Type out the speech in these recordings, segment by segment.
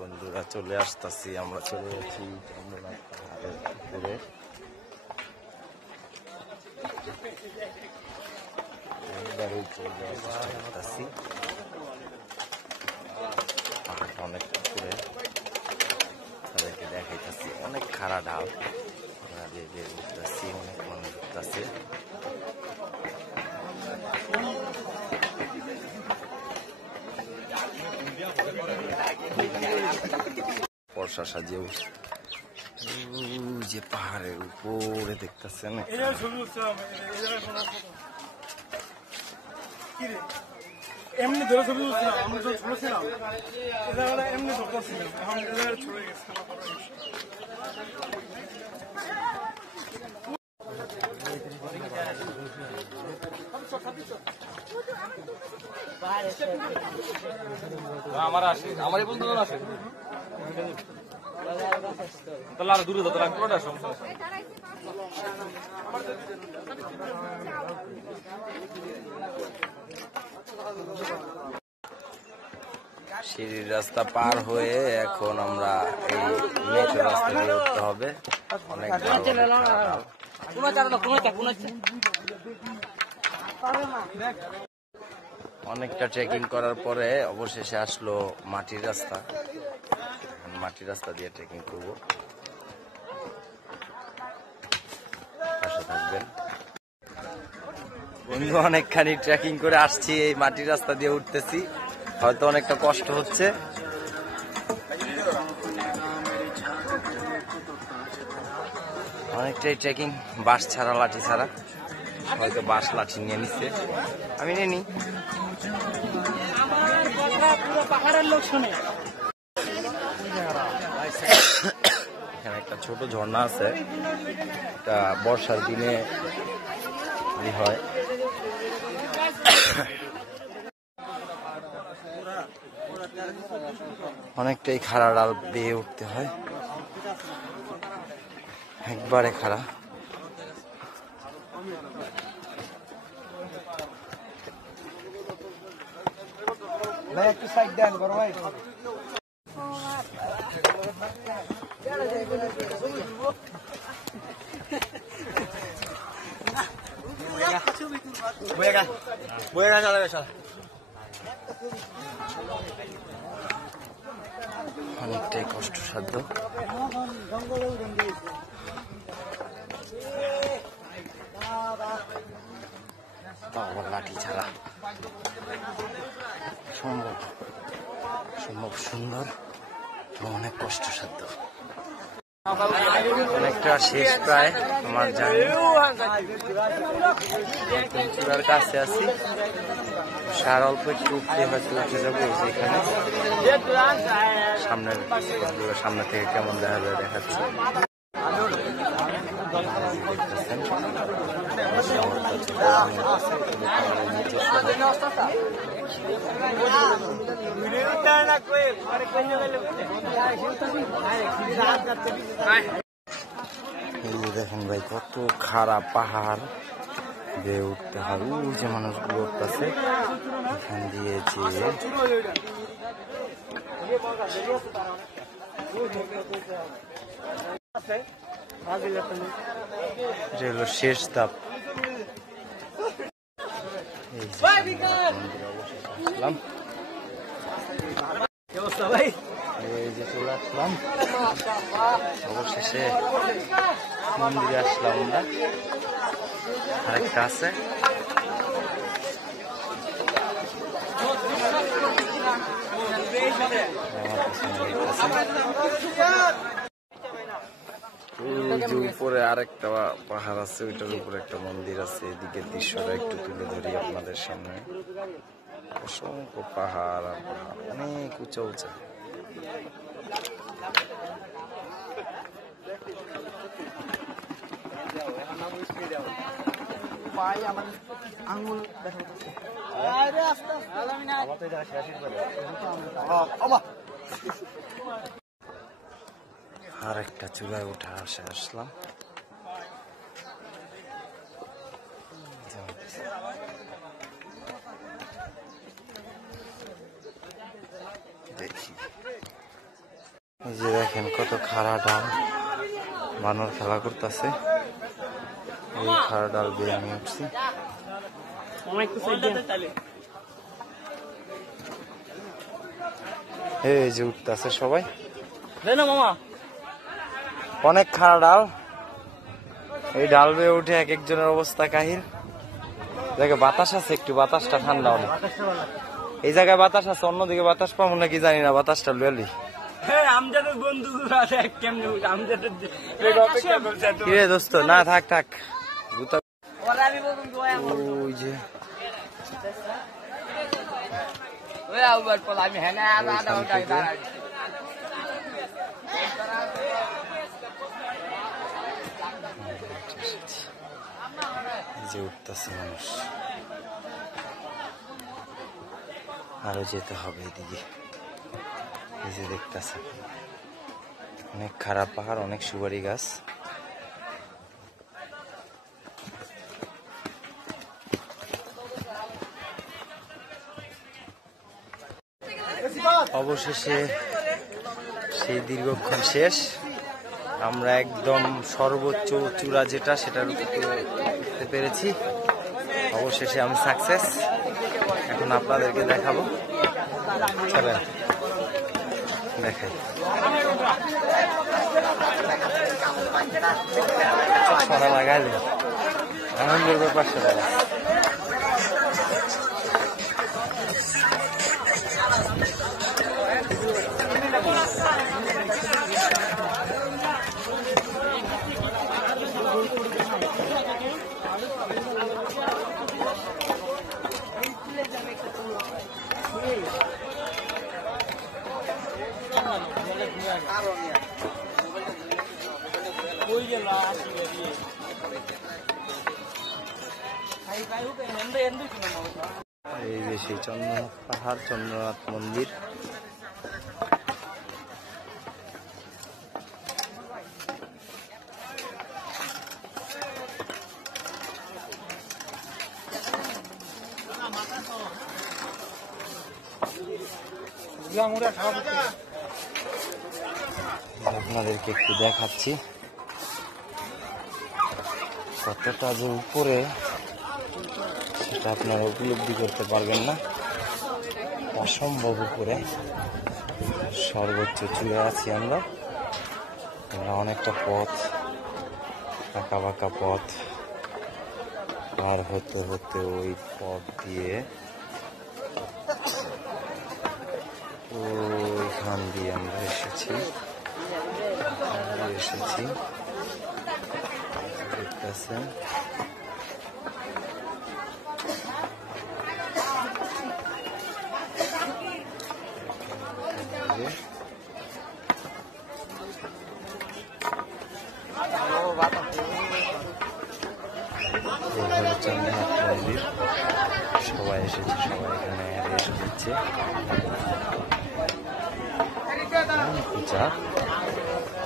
বন্ধুরা চলে আসতেছি, আমরা চলে যাচ্ছি অনেক পুকুরে, তাদেরকে দেখাইতেছি অনেক খাড়া ঢাল, উঠতেছি অনেক মানুষ উঠতেছে। বর্ষা সাজিয়ে উঠছে যে পাহাড়ের উপরে দেখতেছেন, এমনি ধরে ছবি তুলছিলাম, আমরা তো ছোট ছিলাম, এমনি তো করছিলাম, এখন ছড়ে গেছে। আমার আসে, আমারই বন্ধু আসে, তাহলে আরো দূরে যেতে লাগবে, ওটা সমস্যা। সিঁড়ির রাস্তা পার হয়ে এখন আমরা এই মেঠো রাস্তা দিয়ে উঠতে হবে। অনেক অনেকটা ট্রেকিং করার পরে অবশেষে আসলো মাটির রাস্তা। মাটির রাস্তা দিয়ে ট্রেকিং করবো, পাশে থাকবেন। বন্ধু অনেকখানি ট্রেকিং করে আসছি, এই মাটির রাস্তা দিয়ে উঠতেছি, হয়তো অনেকটা কষ্ট হচ্ছে। অনেকটাই ট্রেকিং, বাঁশ ছাড়া লাঠি ছাড়া, হয়তো বাঁশ লাঠি নিয়ে নিচ্ছে, আমি নিয়ে নি। এখানে একটা ছোট ঝর্ণা আছে, এটা বর্ষার দিনে হয়। অনেকটাই খাড়া ডাল বেয়ে উঠতে হয়, একবারে খাড়া। একটু সাইড দেন বড় ভাই। অনেকটাই কষ্টসাধ্য। লাঠি ছাড়া সম্ভব সুন্দর, অনেক কষ্টসাধ্য। অনেকটা শেষ প্রায় আমার জানি, চূড়ার কাছে আছি, সার অল্প একটু উঠতে হয়তো উঠে যাবো। এখানে সামনে থেকে কেমন দেখা যায় দেখাচ্ছি। দেখেন ভাই কত খারাপ পাহাড় বেয়ে উঠতে হয়, ওই যে মানুষগুলো উঠতেছে এখান দিয়ে যেয়ে। এটা হলো শেষ ধাপ। এই যে চলে আসলাম, অবশেষে মন্দিরে আসলাম আমরা। আরেকটা আছে, উপরে আরেকটা পাহাড় আছে, ওইটার উপরে একটা মন্দির আছে। এদিকের দৃশ্যটা একটু তুলে ধরি আপনাদের সামনে। অসংখ্য পাহাড় আর পাহাড়, অনেক উঁচা উঁচা। পাই আমার আঙ্গুল দেখা যাচ্ছে। আর একটা চুলায় উঠে আসলাম। দেখি এই যে দেখেন কত খাড়া ডাল, বানর খেলা করতেছে। এই খাড়া ডাল বেয়ে আমি উঠছি। এই যে উঠতেছে সবাই, মামা অনেক খাড়া ডাল। এই ডাল বেয়ে উঠে এক একজনের অবস্থা কাহিল। দেখে বাতাস আছে, একটু বাতাসটা ঠান্ডা অনেক। এই জায়গায় বাতাস আছে, অন্যদিকে বাতাস পাবো নাকি জানি না। বাতাসটা লুয়ালি কিরে দোস্ত, না থাক থাক। ওই যে যে উঠতেছে মানুষ, আরো যেতে হবে এদিকে। এই যে দেখতেছে অনেক খারাপ পাহাড়, অনেক সুপারি গাছ। অবশেষে সেই দীর্ঘক্ষণ শেষ। আমরা একদম সর্বোচ্চ চূড়া যেটা, সেটার উপরে উঠতে পেরেছি। অবশেষে আমি সাকসেস। এখন আপনাদেরকে দেখাবো, চলেন দেখাই। ছড়া লাগাইলে আনন্দের ব্যাপার সেটা। এই যে সেই চন্দ্রনাথ পাহাড়, চন্দ্রনাথ মন্দির। আপনাদেরকে একটু দেখাচ্ছি কতটা যে উপরে, সেটা আপনারা উপলব্ধি করতে পারবেন না। অসম্ভব উপরে, সর্বোচ্চ চূড়ে আছি আমরা। অনেকটা পথ, আঁকা বাঁকা পথ পার হতে হতে ওই পথ দিয়ে ওইখান দিয়ে আমরা এসেছি। দেখতেছেন চন্দ্রনাথ মন্দির। সবাই এসেছে, সবাই এখানে এসে দিচ্ছে।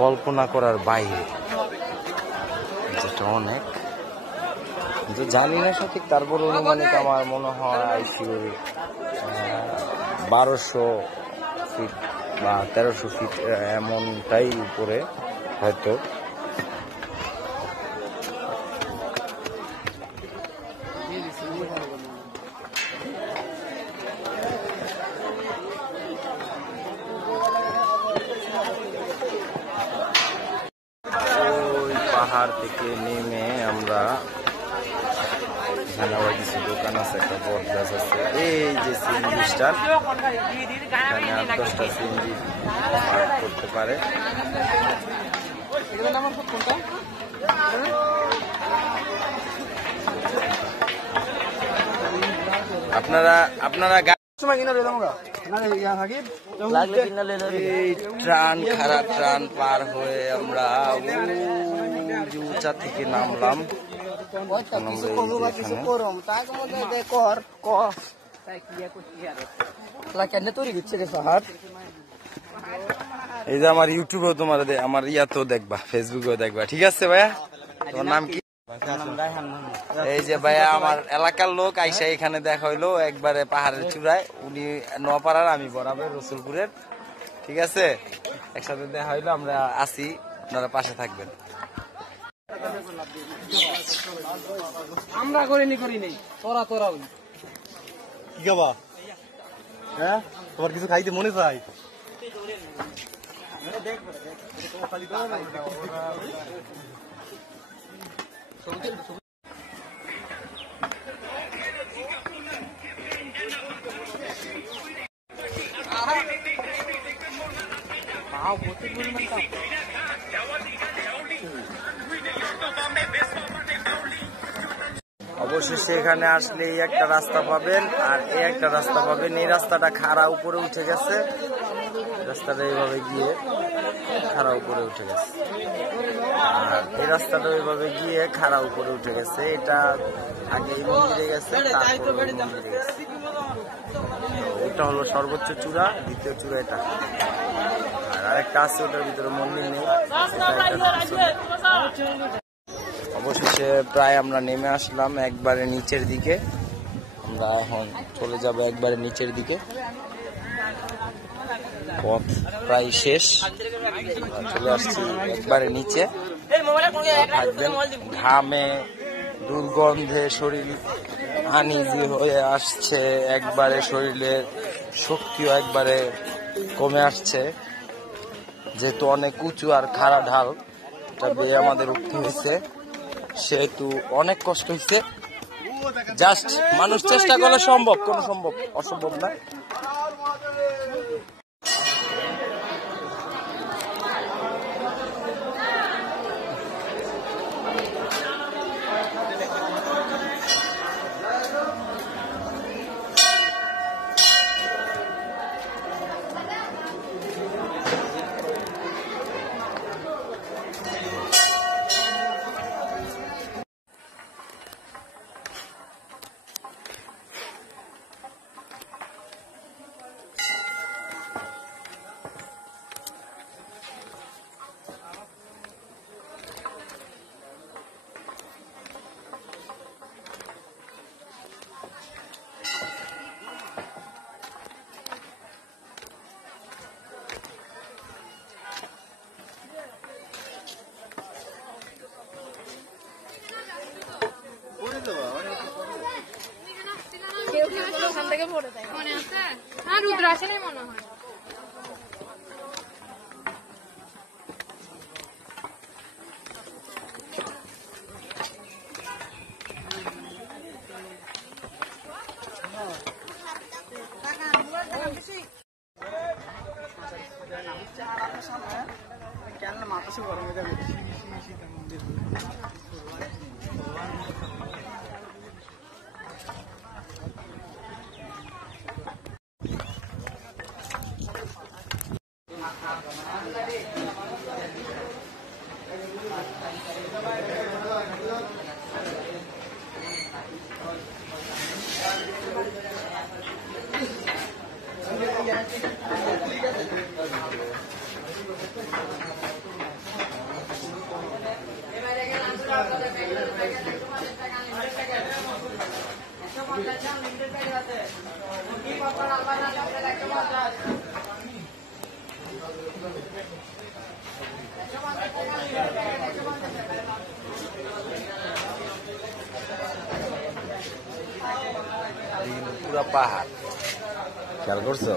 কল্পনা করার বাইরে, যেটা অনেক, যে জানি না সঠিক, তারপর অনুমানিক আমার মনে হয় 1200 ফিট বা 1300 ফিট এমনটাই উপরে হয়তো। পাহাড় থেকে নেমে আমরা এখানে আবার কিছু দোকান আছে, একটা বট গাছ আছে। এই যে সিএনজি স্টার, এখানে 8-10টা সিএনজি পার্ক করতে পারে। আপনারা এই ট্রান, খারাপ ট্রান পার হয়ে আমরা উঁচা থেকে নামলাম। কিছু করবো বা কিছু করম তাই মধ্যে কর ক তাই কি করছি আর কেন তৈরি দিচ্ছে রে পাহাড় এই যে আমার ইউটিউবেও তোমার আমার ইয়াতেও দেখবা, ফেসবুকেও দেখবা, ঠিক আছে ভাইয়া? তোমার নাম কি? এই যে ভাইয়া আমার এলাকার লোক আইসা এখানে দেখা হইলো একবারে পাহাড়ের চূড়ায়, উনি নোয়াপাড়ার, আমি বরাবর রসুলপুরের, ঠিক আছে? একসাথে দেখা হইলো, আমরা আসি, আপনারা পাশে থাকবেন। আমরা করিনি তোরা কি খাবা? হ্যাঁ, তোমার কিছু খাইতে মনে চাই? অবশেষে এখানে আসলে এই একটা রাস্তা পাবেন আর এই একটা রাস্তা পাবেন। এই রাস্তাটা খাড়া উপরে উঠে গেছে, রাস্তাটা এইভাবে গিয়ে খাড়া উপরে উঠে গেছে, আর এই রাস্তাটা ওইভাবে গিয়ে খাড়া উপরে উঠে গেছে। এটা আগে এই মন্দিরে গেছে, তারপর ওই মন্দিরে গেছে। এটা হলো সর্বোচ্চ চূড়া, দ্বিতীয় চূড়া এটা। আর আরেকটা আছে, ওটার ভিতরে মন্দির নেই। অবশেষে প্রায় আমরা নেমে আসলাম একবারে নিচের দিকে। আমরা এখন চলে যাব একবারে নিচের দিকে, পথ প্রায় শেষ, চলে আসছি একবারে নিচে। থাকবেন, ঘামে দুর্গন্ধে শরীর আনইজি হয়ে আসছে, একবারে শরীরের শক্তিও একবারে কমে আসছে, যেহেতু অনেক উঁচু আর খাড়া ঢাল, এটা বেয়ে আমাদের উঠতে হয়েছে, সেহেতু অনেক কষ্ট হয়েছে। জাস্ট মানুষ চেষ্টা করলে সম্ভব, কোনো অসম্ভব না। ওখান থেকে পড়ে যায় মনে আছে? হ্যাঁ, রুদ্র আসে নাই মনে হয়। মাথা গরম হয়ে যাবে। পুরা পাহাড়, খেয়াল করছো?